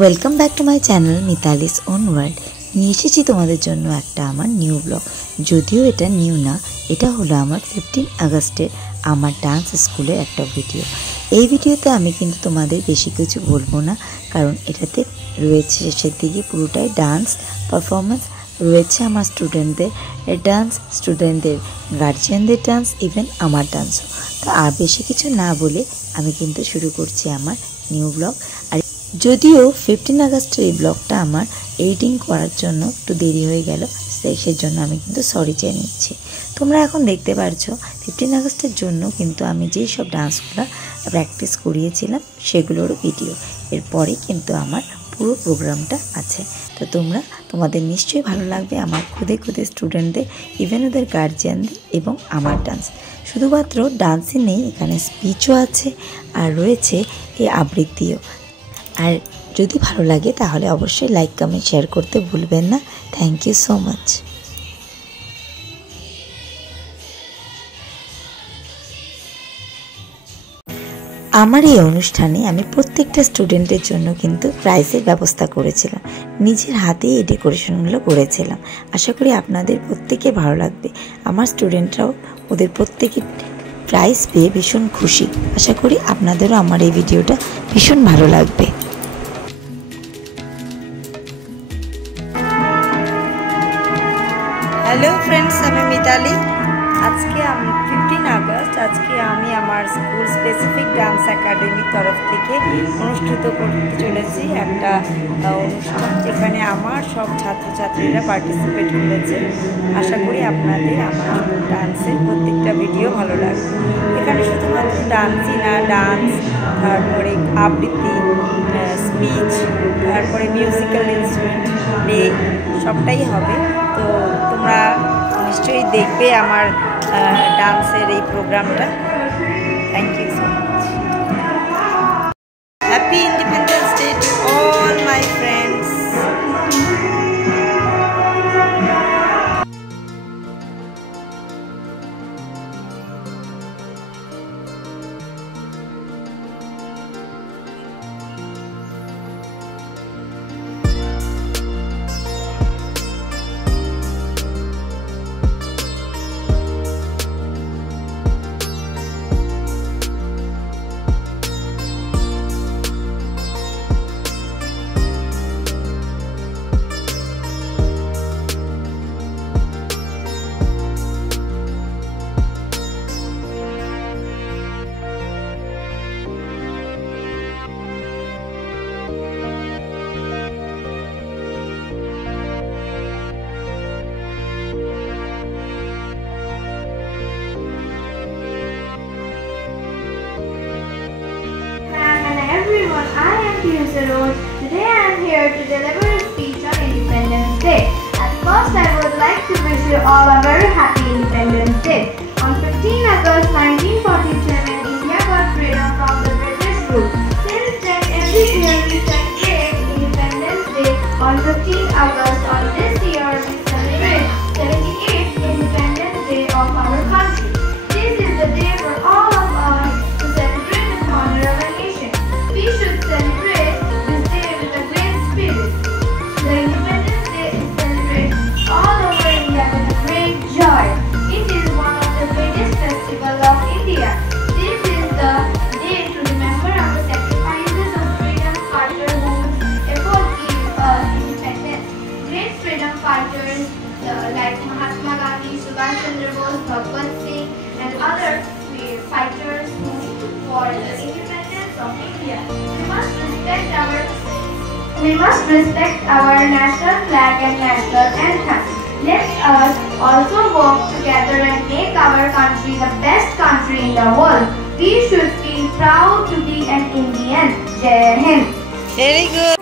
Welcome back to my channel Mitali's own world. নিয়ে এসেছি তোমাদের জন্য একটা আমার নিউ ব্লগ। যদিও এটা নিউ না, এটা হলো আমার 15 আগস্টের আমার ডান্স স্কুলের একটা ভিডিও। এই ভিডিওতে আমি কিন্তু তোমাদের বেশি কিছু বলবো না, কারণ এটাতে রয়েছে শেষের দিকে পুরোটাই ডান্স পারফরমেন্স, রয়েছে আমার স্টুডেন্টদের ডান্স, স্টুডেন্টদের গার্জিয়ানদের ডান্স, ইভেন আমার ডান্সও। তো আর বেশি কিছু না বলে আমি কিন্তু শুরু করছি আমার নিউ ব্লগ। আর যদিও 15 আগস্টের এই ব্লগটা আমার এডিটিং করার জন্য একটু দেরি হয়ে গেল, সেই জন্য আমি কিন্তু সরি চেয়ে নিচ্ছি। তোমরা এখন দেখতে পারছো 15 আগস্টের জন্য কিন্তু আমি যেই সব ডান্সগুলো প্র্যাকটিস করিয়েছিলাম সেগুলোরও ভিডিও। এরপরে কিন্তু আমার পুরো প্রোগ্রামটা আছে। তো তোমাদের নিশ্চয়ই ভালো লাগবে আমার খুদে স্টুডেন্টদের, ইভেন ওদের গার্জিয়ানদের এবং আমার ডান্স। শুধুমাত্র ডান্সই নেই, এখানে স্পিচও আছে আর রয়েছে এই আবৃত্তিও। আর যদি ভালো লাগে তাহলে অবশ্যই লাইক কমেন্ট শেয়ার করতে ভুলবেন না। Thank you so much. আমার এই অনুষ্ঠানে আমি প্রত্যেকটা স্টুডেন্টের জন্য কিন্তু প্রাইজের ব্যবস্থা করেছিলাম, নিজের হাতেই এই ডেকোরেশনগুলো করেছিলাম। আশা করি আপনাদের প্রত্যেকে ভালো লাগবে। আমার স্টুডেন্টরাও ওদের প্রত্যেকে প্রাইজ পেয়ে ভীষণ খুশি। আশা করি আপনাদেরও আমার এই ভিডিওটা ভীষণ ভালো লাগবে। হ্যালো ফ্রেন্ডস, আমি মিতালি। আজকে 15 আগস্ট, আজকে আমি আমার স্কুল স্পেসিফিক ডান্স একাডেমির তরফ থেকে অনুষ্ঠিত করতে চলেছি একটা অনুষ্ঠান, যেখানে আমার সব ছাত্রছাত্রীরা পার্টিসিপেট করেছে। আশা করি আপনাদের আমার ডান্সের প্রত্যেকটা ভিডিও ভালো লাগবে। এখানে শুধুমাত্র ডান্সই না, ডান্স, তারপরে আবৃত্তি, স্পিচ, তারপরে মিউজিক্যাল ইনস্ট্রুমেন্ট প্লে সবটাই হবে। তো তোমরা নিশ্চয়ই দেখবে আমার ডান্সের এই প্রোগ্রামটা। Thank you so much. Happy independence day to all my friends. Today I am here to deliver a speech on Independence Day. At first I would like to wish you all a very happy Independence Day. On 15 August 1947, India got freedom from the British rule. Since then, every year we celebrate Independence Day on 15 August. On this year we celebrate 78th Independence Day of our country. This is the day for all of us to celebrate the honor of a nation. We should celebrate the Independence Day is celebrated all over India with a great joy. It is one of the greatest festivals of India. This is the day to remember our sacrifices of freedom fighters whose effort gave us independence. Great freedom fighters like Mahatma Gandhi, Subhash Chandra Bose, Bhagwat Singh and other fighters who for the independence of India. We must respect our national flag and national anthem. Let us also work together and make our country the best country in the world. We should feel proud to be an Indian. Jai Hind. Very good.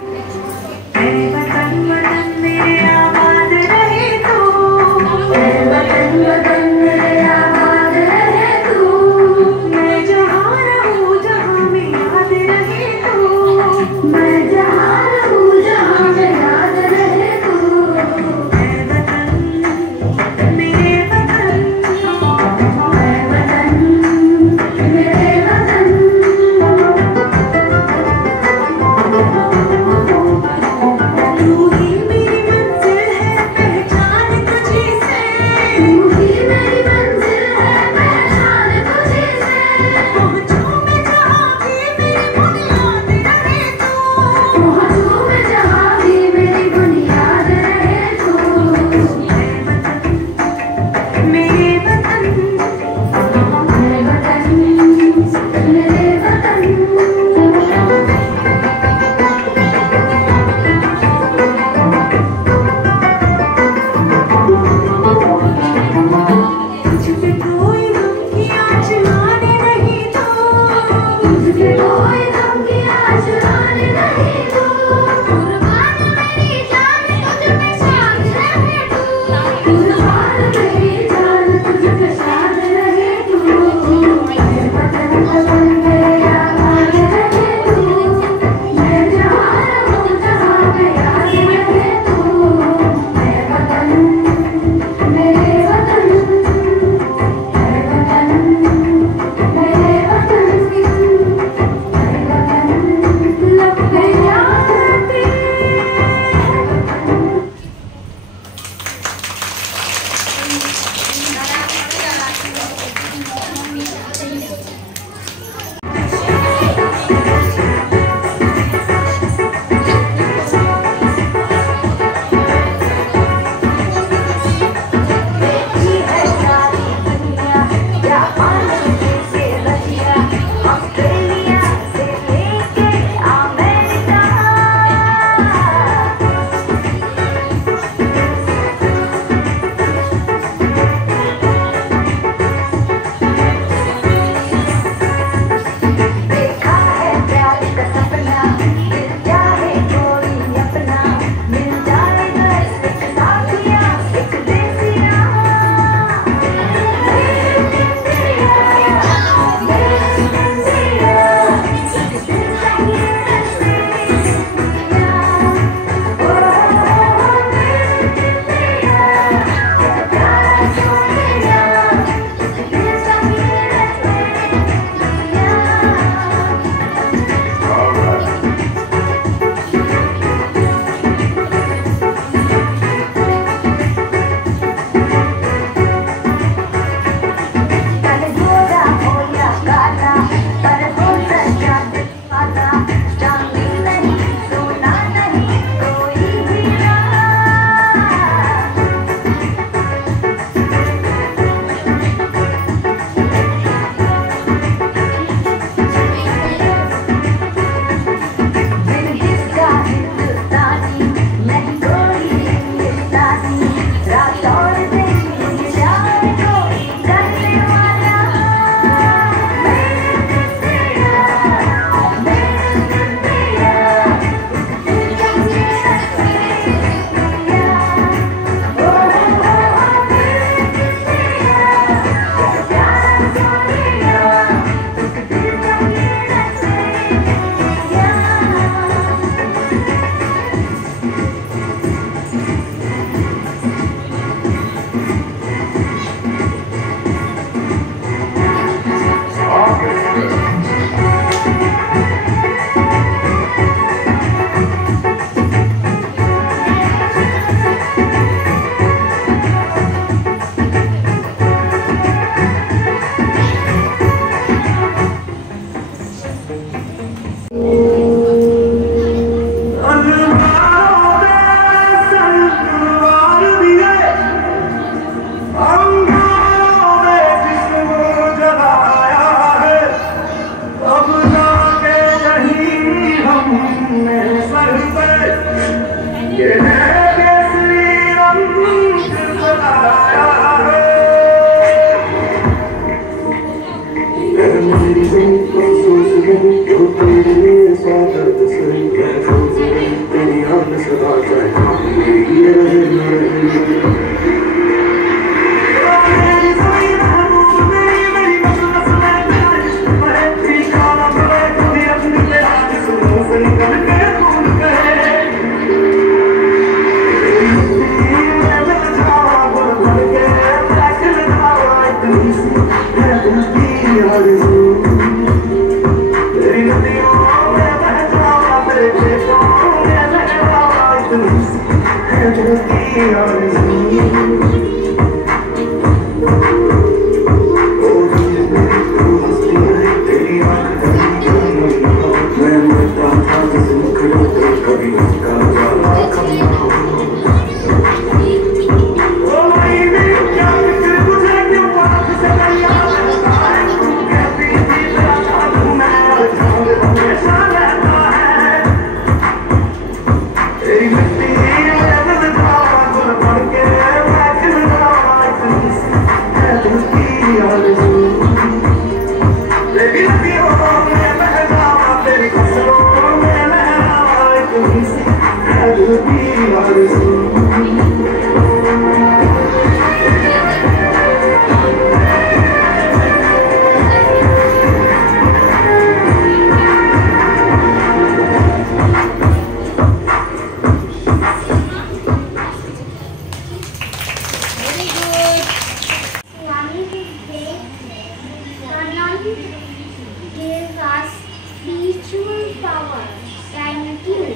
Give us spiritual power. Thank you.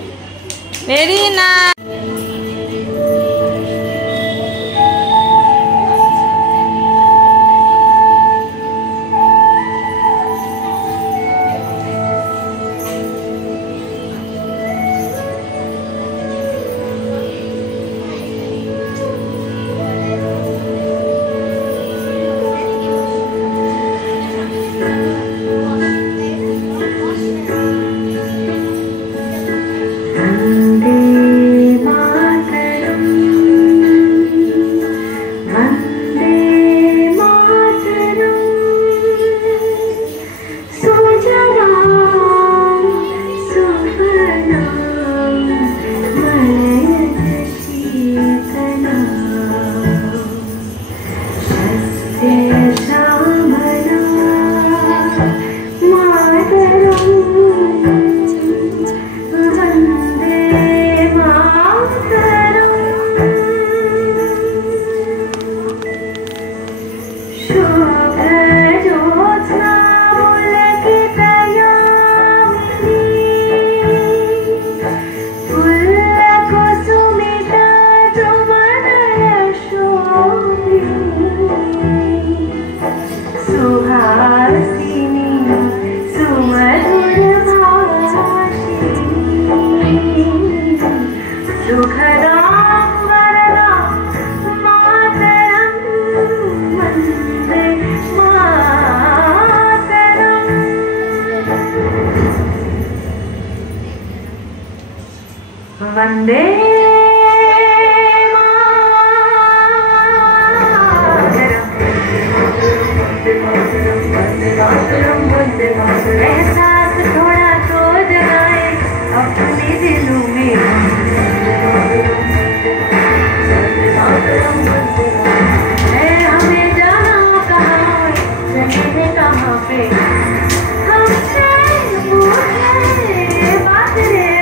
Very nice. वंदे एहसास थोड़ा तो जगाए अपने दिलों में हमें जाना कहाँ चले कहाँ पे हमसे पूछे बात रे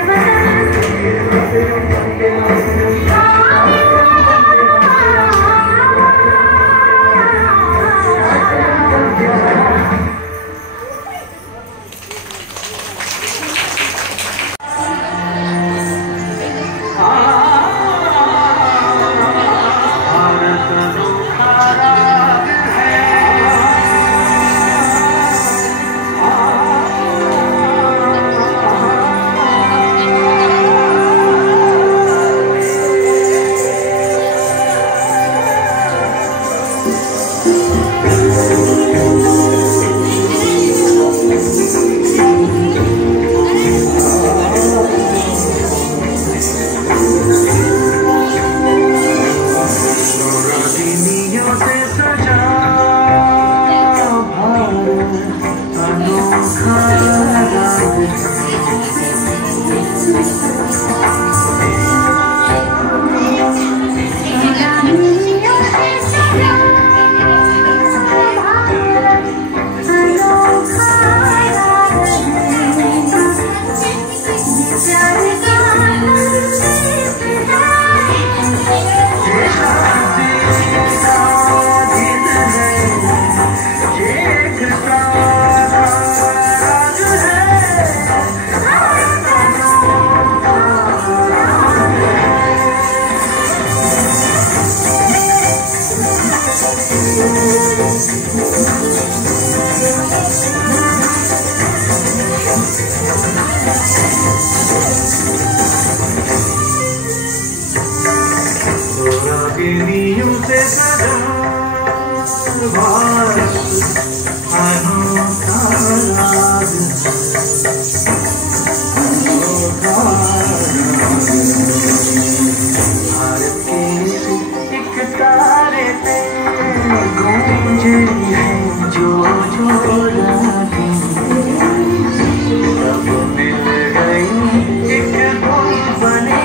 सहेलियों से सजा भारत अनोखा राग भारत के एक तारे पे गूंजे जो जो रागे सब मिल गई एक धुन बने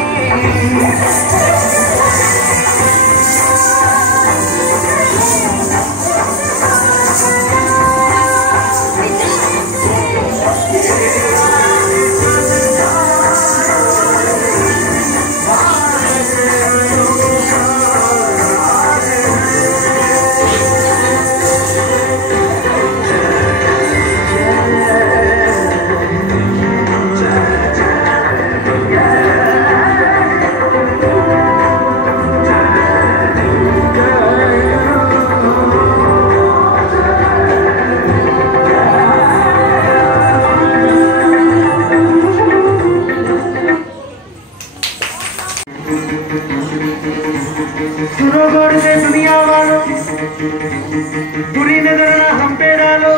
सुनो गौर से दुनिया वालों, बुरी नजर ना हम पे डालो।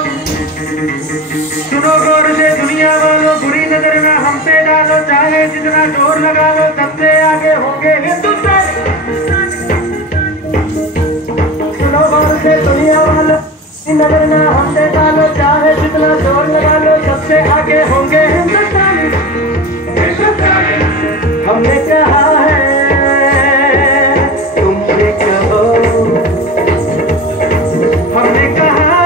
सुनो गौर से दुनिया वालों, बुरी नजर ना हम पे डालो। चाहे जितना जोर लगा लो, सबसे आगे होंगे हिंदुस्तान। सुनो गौर से दुनिया वालों, बुरी नजर ना हम पे डालो। चाहे जितना जोर लगा लो, सबसे आगे होंगे हिंदुस्तान। हमने कहा है हमने कहा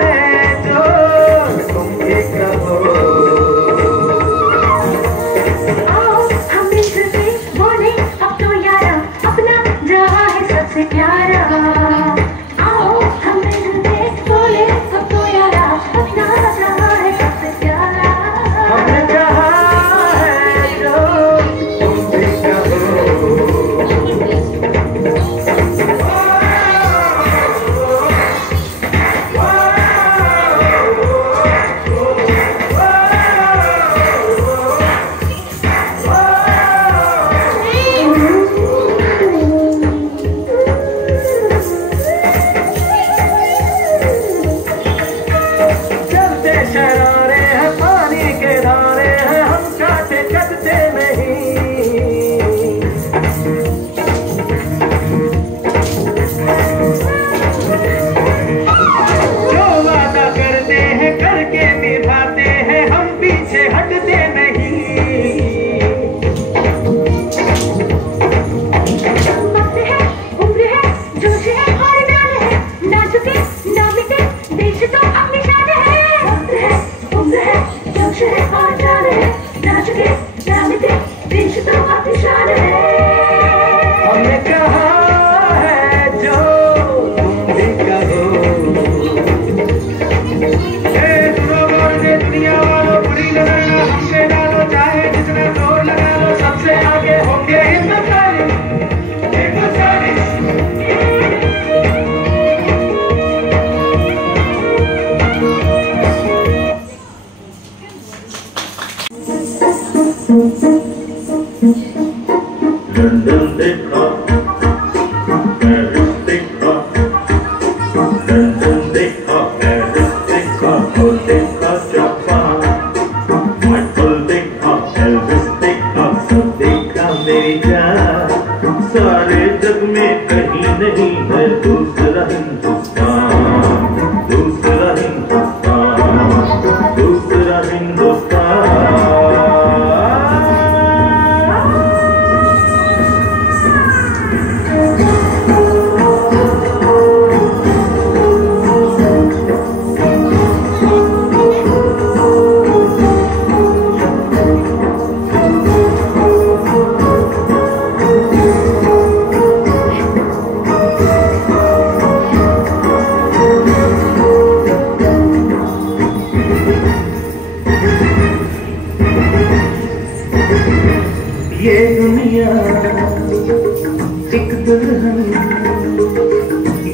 है जो तुम भी कहो। आओ हम मिलकर से बोले अब तो यारा, अपना जहाँ है सबसे प्यारा। आओ हम मिलकर से बोले अब तो यारा, अपना जहाँ है सबसे प्यारा। हमने कहा है जो तुम भी कहो। शरारे हैं पानी के धारे हैं, हम काटे कटते नहीं। जो वादा करते हैं करके निभाते हैं, हम पीछे हटते नहीं। वक्त है, उम्र है, जोश है और जान है, ना झुके ना मिटे, देश तो अपनी शान है। वक्त है, उम्र है, जोश है और जान है, ना झुके ना मिटे, देश तो अपनी शान है। हमने कहा है जो तुम भी कहो। सुनो गौर से दुनिया वालों, बुरी नजर ना हम पे डालो। चाहे जितना जोर लगा लो, सबसे आगे होंगे हिंदुस्तानी। हिंदुस्तानी लंदन देखा, पेरिस देखा, लंदन देखा, पेरिस देखा, वो देखा जापान। माइकल देखा, एल्विस देखा, सब देखा मेरी जान। सारे जग में कहीं नहीं है दूसरा हिंदुस्तान, दूसरा हिंदुस्तान, दूसरा हिंदुस्तान। ये दुनिया एक दुल्हन,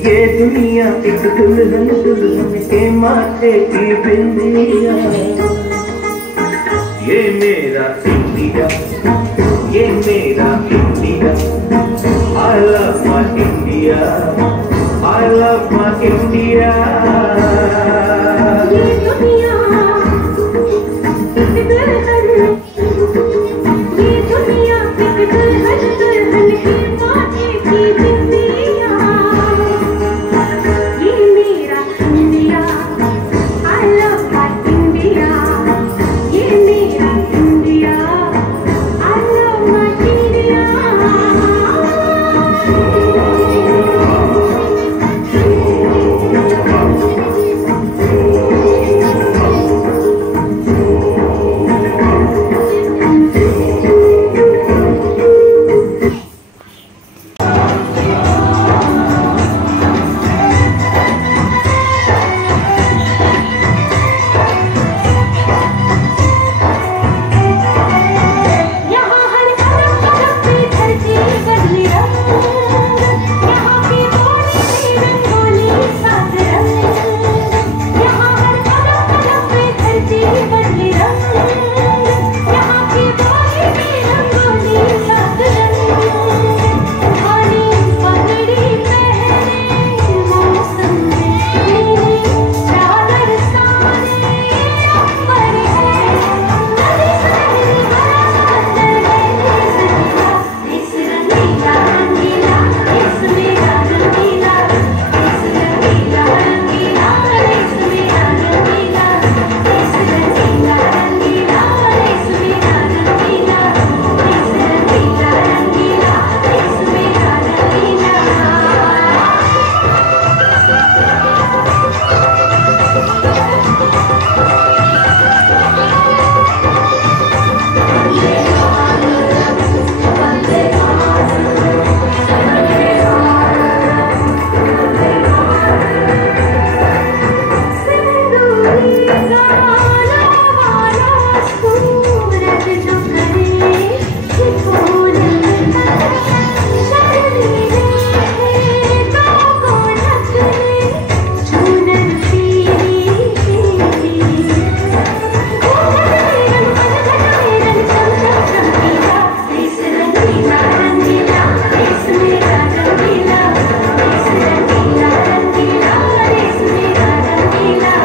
ये दुनिया एक दुल्हन, दुल्हन के माथे की बिंदिया। ये मेरा इंडिया। इंडिया, ये मेरा India. I love my India, I love my India। ये दुनिया एक दुल्हन, ये दुनिया एक दुल्हन, दुल्हन की माथे की बिंदिया। ये मेरा India, I love my India। ये मेरा India, I love my India। यहाँ हर कदम कदम पे धरती बदली रंग, यहाँ की बोली में रंगोली सात रंग। यहाँ हर कदम कदम पे धरती बदली रंग, यहाँ की बोली में रंगोली सात रंग। खाली पगड़ी पहने मौसम में नीली चादर साने अंबर है। नदी सुनहरी भरा समंदर है, इस रंगीला रंगीला, इस मेरा रंगीला, इस रंगीला रंगीला, इस मेरा रंगीला, इस रंगीला रंगीला, इस मेरा रंगीला, इस रंगीला रंगीला, इस मेरा रंगीला। सिंदूरी गाना वाला सूरज जो करे छिछोर, शर्मीले खेतों को ढकने चूनर पीली पीली। घूंघट में रंग चम चम चमकीला, इस रंगीला रंगीला, इस मेरा रंगीला, इस रंगीला रंगीला, इस मेरा रंगीला।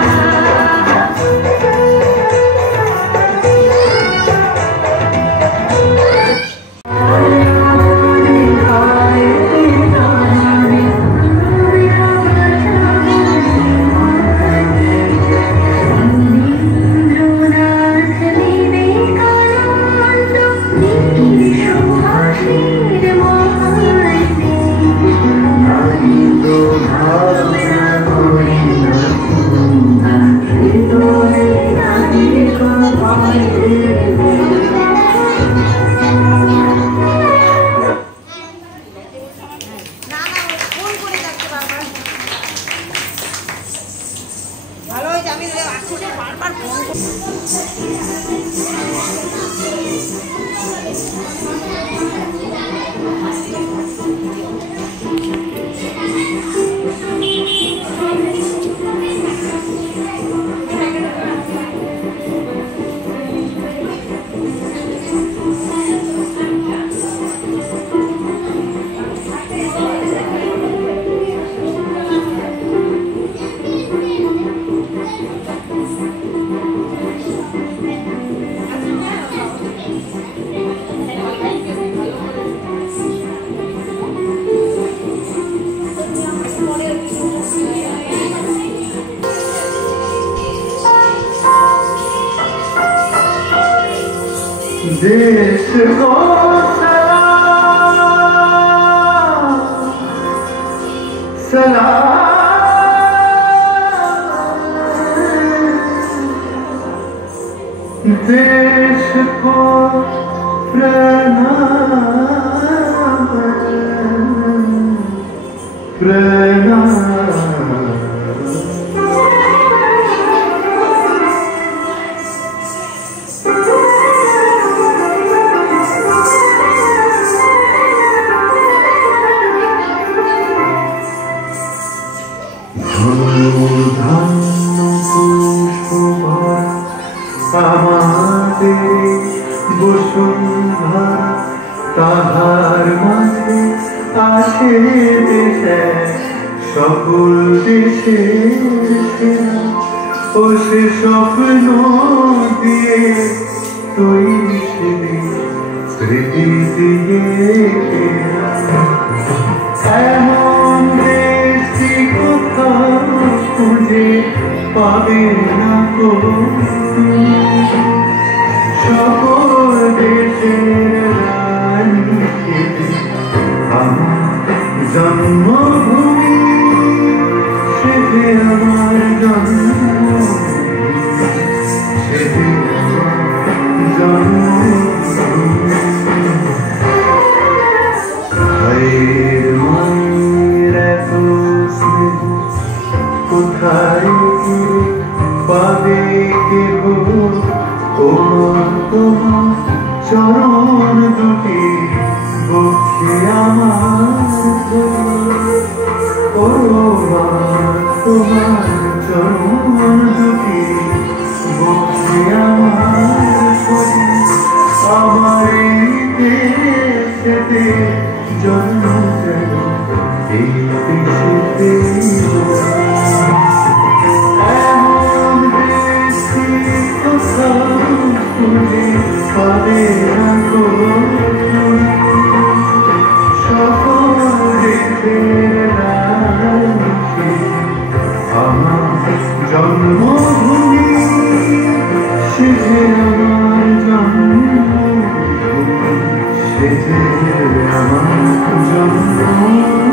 देश को सलाम सलाम, देश को प्रणाम प्रणाम। আমাদের দেশ সকল দেশের ও সে স্বপ্ন দিয়ে তৈরি স্মৃতি দিয়ে এমন দেশটি কোথাও খুঁজে পাবে না কো সকল দেশের রানী আমার জন্মভূমি সে যে আমার জন্মভূমি সে যে আমার জন্মভূমি ভাইয়ের মায়ের এত স্নেহ কোথায় পাবে কেহ ও তোমার চরণ দুটি বক্ষে আমার ও তোমার চরণ দুটি বক্ষে আমার এই দেশেতে জন্ম যেন এই দেশেতে এমন দেশটি কোথাও খুঁজে পাবে না গো সকল দেশের রানী আমার জন্মভূমি সে যে আমার জন্মভূমি সে যে আমার জন্মভূমি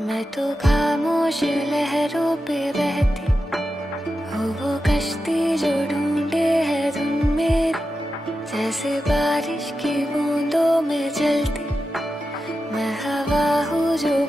मैं तो खामोश लहरों पे बहती हूँ, वो कश्ती जो ढूंढे है धुन मेरी, जैसे बारिश की बूंदों में चलती मैं हवा हूँ जो